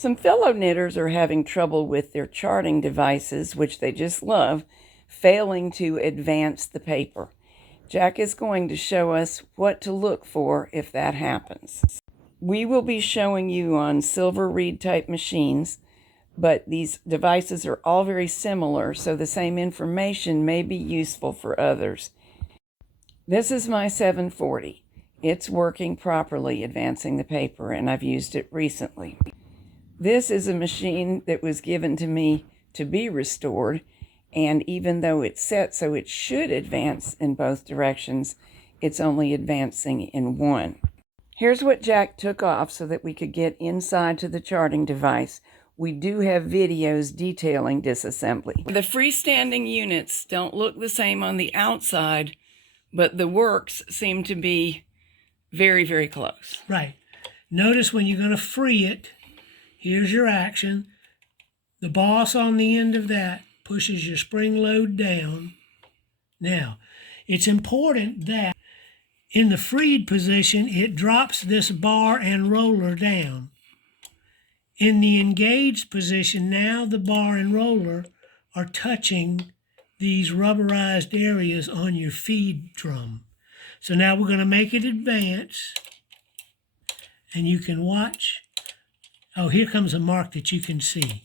Some fellow knitters are having trouble with their charting devices, which they just love, failing to advance the paper. Jack is going to show us what to look for if that happens. We will be showing you on silver reed type machines, but these devices are all very similar, so the same information may be useful for others. This is my 740. It's working properly, advancing the paper, and I've used it recently. This is a machine that was given to me to be restored, and even though it's set so it should advance in both directions, it's only advancing in one. Here's what Jack took off so that we could get inside to the charting device. We do have videos detailing disassembly. The freestanding units don't look the same on the outside, but the works seem to be very, very close. Right. Notice when you're going to free it, here's your action. The boss on the end of that pushes your spring load down. Now, it's important that in the freed position, it drops this bar and roller down. In the engaged position, now the bar and roller are touching these rubberized areas on your feed drum. So now we're going to make it advance, and you can watch. Oh, here comes a mark that you can see.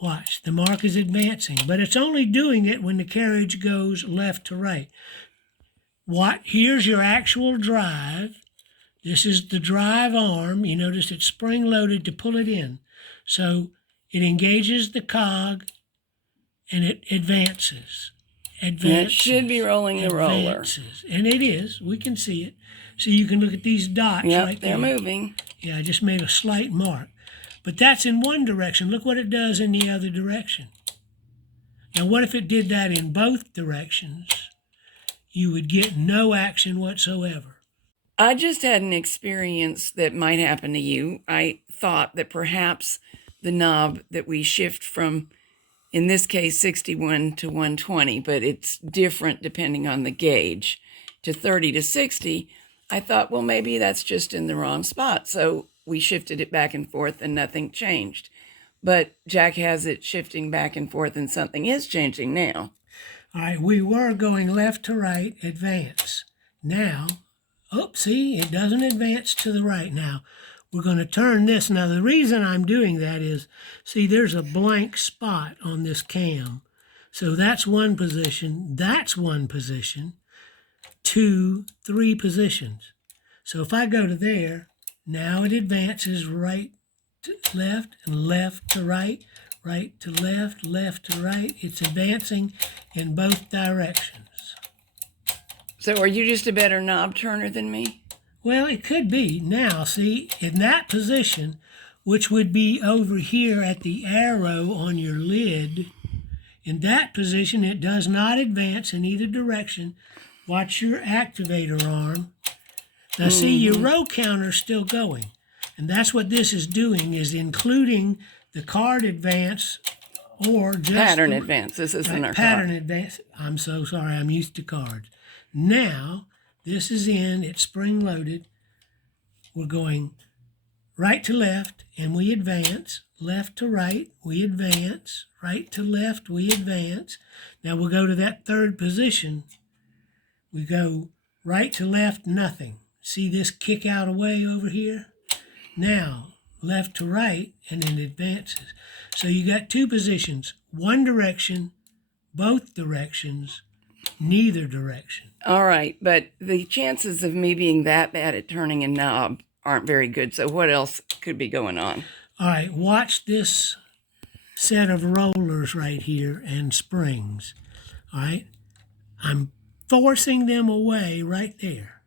Watch, the mark is advancing, but it's only doing it when the carriage goes left to right. Here's your actual drive. This is the drive arm. You notice it's spring-loaded to pull it in. So it engages the cog, and it advances. It should be rolling the roller. And it is. We can see it. So you can look at these dots right there. They're moving. Yeah, I just made a slight mark. But that's in one direction. Look what it does in the other direction. Now, what if it did that in both directions? You would get no action whatsoever. I just had an experience that might happen to you. I thought that perhaps the knob that we shift from, in this case, 61 to 120, but it's different depending on the gauge, to 30 to 60, I thought, well, maybe that's just in the wrong spot. So we shifted it back and forth and nothing changed. But Jack has it shifting back and forth and something is changing now. All right, we were going left to right, advance. Now, see, it doesn't advance to the right now. We're going to turn this. Now, the reason I'm doing that is, see, there's a blank spot on this cam. So that's one position. That's one position. 2, 3 positions. So if I go to there, now it advances right to left and left to right to left, left to right. It's advancing in both directions. So are you just a better knob turner than me? Well, it could be. Now, see, in that position, which would be over here at the arrow on your lid, in that position, it does not advance in either direction. Watch your activator arm. Now, see, your row counter's still going. And that's what this is doing, is including the card advance or just pattern advance. This isn't our pattern advance. I'm so sorry. I'm used to cards. Now, this is in. It's spring-loaded. We're going right to left, and we advance. Left to right, we advance. Right to left, we advance. Now, we'll go to that third position. We go right to left, nothing. See this kick out away over here? Now, left to right, and it advances. So you got two positions, one direction, both directions, neither direction. All right, but the chances of me being that bad at turning a knob aren't very good, so what else could be going on? All right, watch this set of rollers right here and springs. All right, I'm forcing them away right there.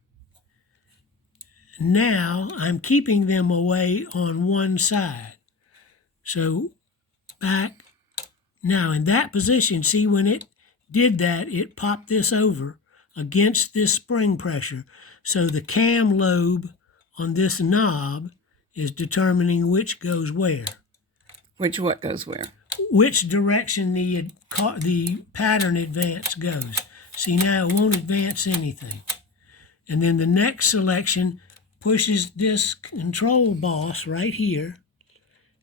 Now I'm keeping them away on one side. So back. Now in that position, see when it did that, it popped this over against this spring pressure. So the cam lobe on this knob is determining which goes where. What goes where? Which direction the pattern advance goes. See, now it won't advance anything. And then the next selection pushes this control boss right here,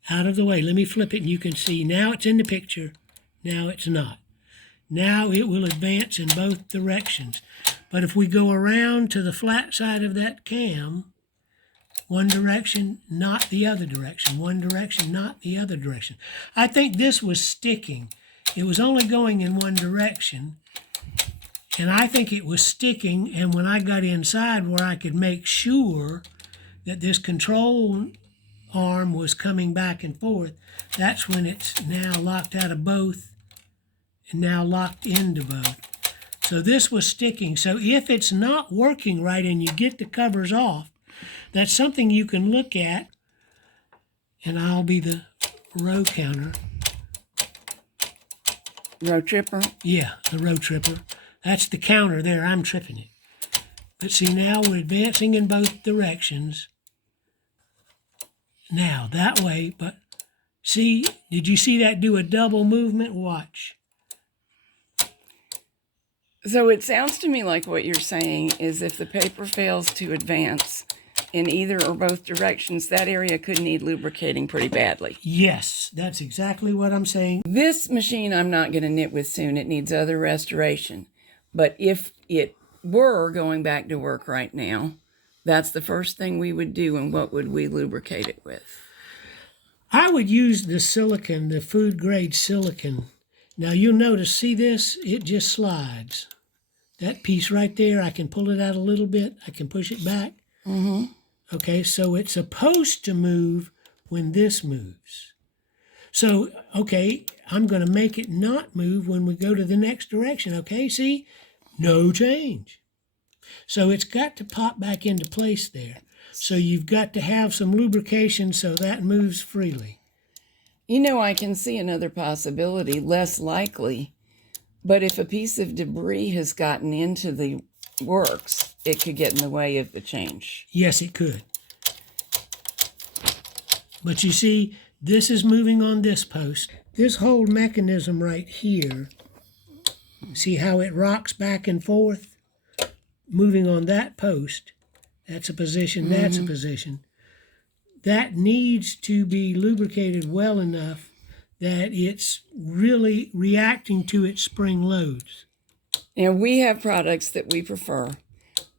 Out of the way. Let me flip it and you can see. Now it's in the picture. Now it's not. Now it will advance in both directions. But if we go around to the flat side of that cam, one direction, not the other direction. One direction, not the other direction. I think this was sticking. It was only going in one direction. And I think it was sticking. And when I got inside where I could make sure that this control arm was coming back and forth, that's when it's now locked out of both and now locked into both. So this was sticking. So if it's not working right and you get the covers off, that's something you can look at. And I'll be the row counter. Row tripper? Yeah, the row tripper. That's the counter there. I'm tripping it. But see, now we're advancing in both directions. Now, that way, but see, did you see that do a double movement? Watch. So it sounds to me like what you're saying is if the paper fails to advance in either or both directions, that area could need lubricating pretty badly. Yes, that's exactly what I'm saying. This machine I'm not going to knit with soon. It needs other restoration. But if it were going back to work right now, that's the first thing we would do, and what would we lubricate it with? I would use the silicone, the food grade silicone. Now you'll notice, see this? It just slides. That piece right there, I can pull it out a little bit. I can push it back. Mm-hmm. Okay, so it's supposed to move when this moves. So, okay, I'm going to make it not move when we go to the next direction. Okay, see? No change. So it's got to pop back into place there. So you've got to have some lubrication so that moves freely. You know, I can see another possibility, less likely, but if a piece of debris has gotten into the works, it could get in the way of the change. Yes, it could. But you see, this is moving on this post. This whole mechanism right here, see how it rocks back and forth? Moving on that post, that's a position, that's a position. That needs to be lubricated well enough that it's really reacting to its spring loads. And we have products that we prefer,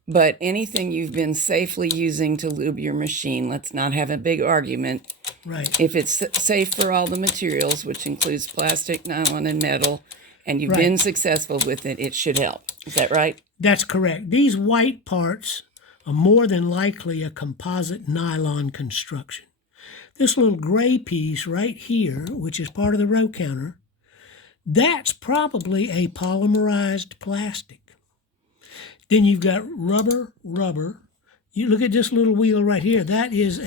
but anything you've been safely using to lube your machine, let's not have a big argument. Right. If it's safe for all the materials, which includes plastic, nylon, and metal, and you've been successful with it, it should help. Is that right? That's correct. These white parts are more than likely a composite nylon construction. This little gray piece right here, which is part of the row counter, that's probably a polymerized plastic. Then you've got rubber. You look at this little wheel right here. That is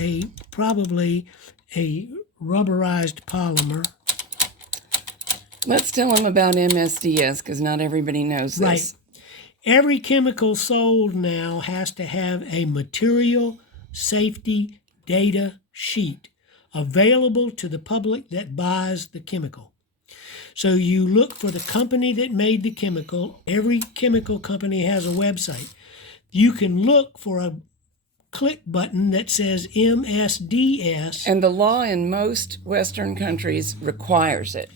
probably a rubberized polymer. Let's tell them about MSDS, because not everybody knows this. Right. Every chemical sold now has to have a material safety data sheet available to the public that buys the chemical. So you look for the company that made the chemical. Every chemical company has a website. You can look for a click button that says MSDS. And the law in most Western countries requires it.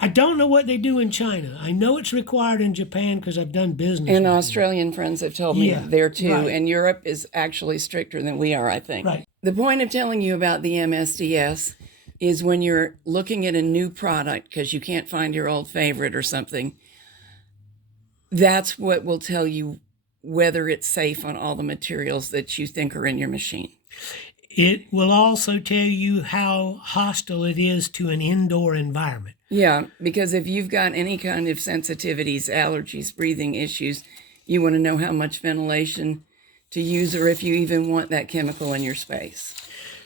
I don't know what they do in China. I know it's required in Japan because I've done business. And with Australian friends have told me there too. Right. And Europe is actually stricter than we are, I think. Right. The point of telling you about the MSDS is when you're looking at a new product because you can't find your old favorite or something, that's what will tell you whether it's safe on all the materials that you think are in your machine. It will also tell you how hostile it is to an indoor environment. Yeah, because if you've got any kind of sensitivities, allergies, breathing issues, you want to know how much ventilation to use or if you even want that chemical in your space.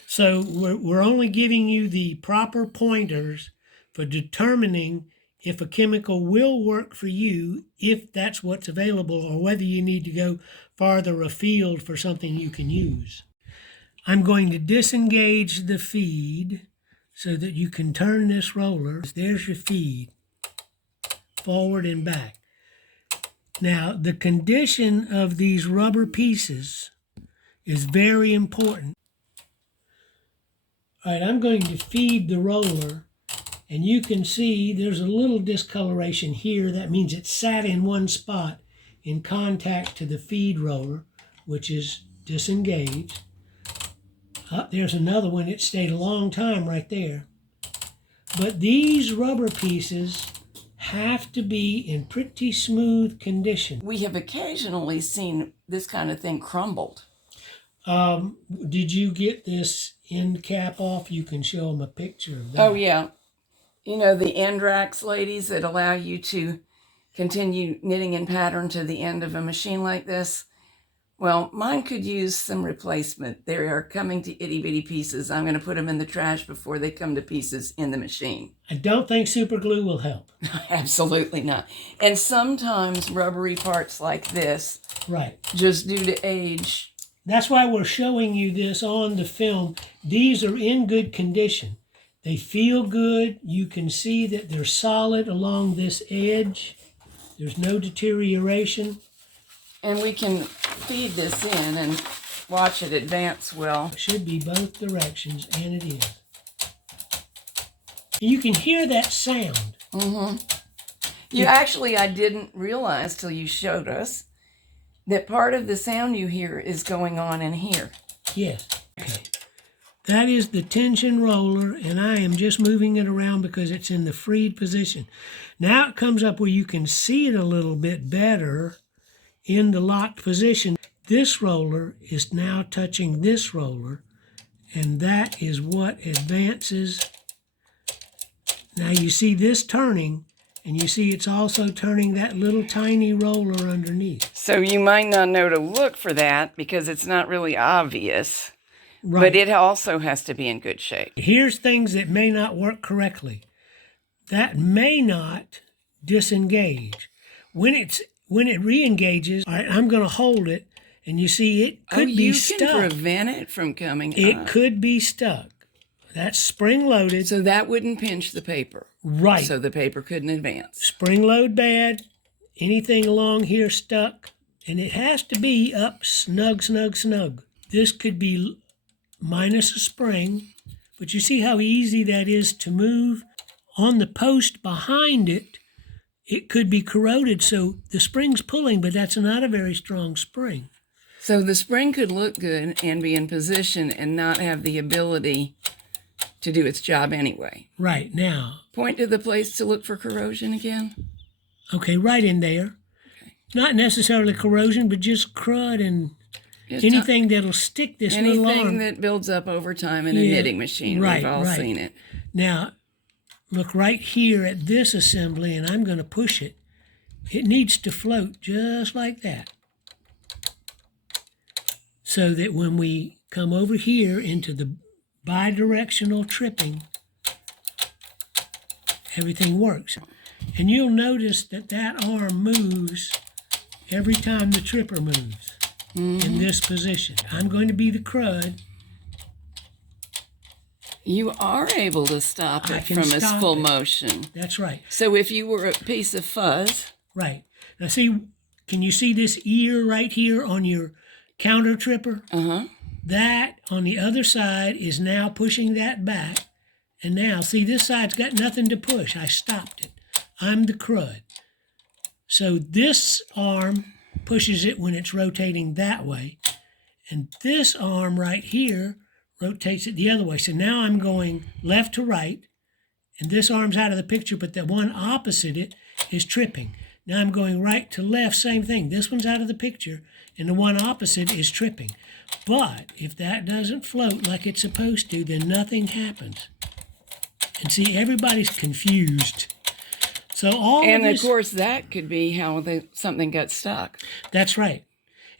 So we're only giving you the proper pointers for determining if a chemical will work for you, if that's what's available, or whether you need to go farther afield for something you can use. I'm going to disengage the feed so that you can turn this roller. There's your feed, forward and back. Now, the condition of these rubber pieces is very important. All right, I'm going to feed the roller, and you can see there's a little discoloration here. That means it sat in one spot in contact to the feed roller, which is disengaged. There's another one. It stayed a long time right there. But these rubber pieces have to be in pretty smooth condition. We have occasionally seen this kind of thing crumbled. Did you get this end cap off? You can show them a picture of that. Oh, yeah. You know, the end racks, ladies, that allow you to continue knitting in pattern to the end of a machine like this. Well, mine could use some replacement. They are coming to itty bitty pieces. I'm going to put them in the trash before they come to pieces in the machine. I don't think super glue will help. Absolutely not. And sometimes rubbery parts like this, right, just due to age. That's why we're showing you this on the film. These are in good condition. They feel good. You can see that they're solid along this edge. There's no deterioration. And we can feed this in and watch it advance well. It should be both directions, and it is. You can hear that sound. Mm-hmm. Actually, I didn't realize till you showed us that part of the sound you hear is going on in here. Yes. Okay. That is the tension roller, and I am just moving it around because it's in the freed position. Now it comes up where you can see it a little bit better in the locked position. This roller is now touching this roller, and that is what advances. Now you see this turning, and you see it's also turning that little tiny roller underneath. So you might not know to look for that because it's not really obvious, right. But it also has to be in good shape. Here's things that may not work correctly. That may not disengage. When it re-engages, all right, I'm going to hold it, and you see it could be stuck. You can prevent it from coming It could be stuck. That's spring-loaded. So that wouldn't pinch the paper. Right. So the paper couldn't advance. Spring load bad, anything along here stuck, and it has to be up snug, snug, snug. This could be minus a spring, but you see how easy that is to move? On the post behind it, it could be corroded, so the spring's pulling, but that's not a very strong spring. So the spring could look good and be in position and not have the ability to do its job anyway. Right, now. Point to the place to look for corrosion again. Okay, right in there. Okay. Not necessarily corrosion, but just crud and just anything that'll stick this little arm. Anything that builds up over time in a knitting machine. Right, We've all seen it. Now, look right here at this assembly, and I'm going to push it. It needs to float just like that. So that when we come over here into the bidirectional tripping, everything works. And you'll notice that that arm moves every time the tripper moves in this position. I'm going to be the crud. You are able to stop it from its full motion. That's right. So if you were a piece of fuzz. Right. Now see, can you see this ear right here on your counter tripper? Uh-huh. That on the other side is now pushing that back. And now, see, this side's got nothing to push. I stopped it. I'm the crud. So this arm pushes it when it's rotating that way. And this arm right here rotates it the other way. So now I'm going left to right. And this arm's out of the picture, but the one opposite it is tripping. Now I'm going right to left, same thing. This one's out of the picture, and the one opposite is tripping. But if that doesn't float like it's supposed to, then nothing happens. And see, everybody's confused. So of course, that could be how something got stuck. That's right.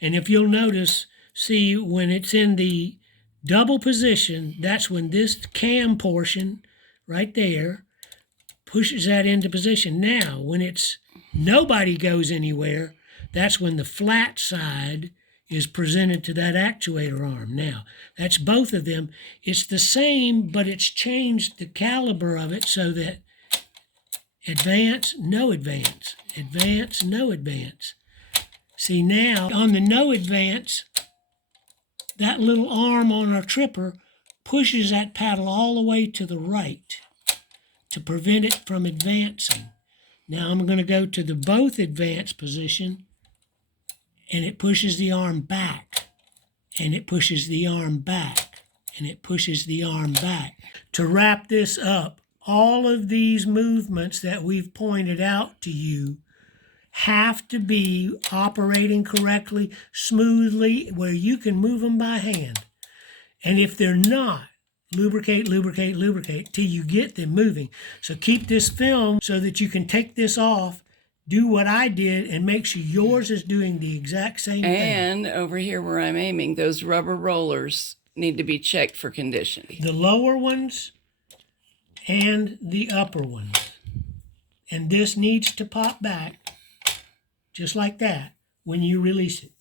And if you'll notice, see, when it's in the double position, that's when this cam portion right there pushes that into position. Now, when it's nobody goes anywhere, that's when the flat side is presented to that actuator arm. Now, that's both of them. It's the same, but it's changed the caliber of it so that advance, no advance, advance, no advance. See, now, on the no advance, that little arm on our tripper pushes that paddle all the way to the right to prevent it from advancing. Now I'm going to go to the both advanced position, and it pushes the arm back, and it pushes the arm back, and it pushes the arm back. To wrap this up, all of these movements that we've pointed out to you have to be operating correctly, smoothly, where you can move them by hand. And if they're not, lubricate, lubricate, lubricate till you get them moving. So keep this film so that you can take this off, do what I did, and make sure yours is doing the exact same thing. And over here where I'm aiming, those rubber rollers need to be checked for condition. The lower ones and the upper ones. And this needs to pop back just like that when you release it.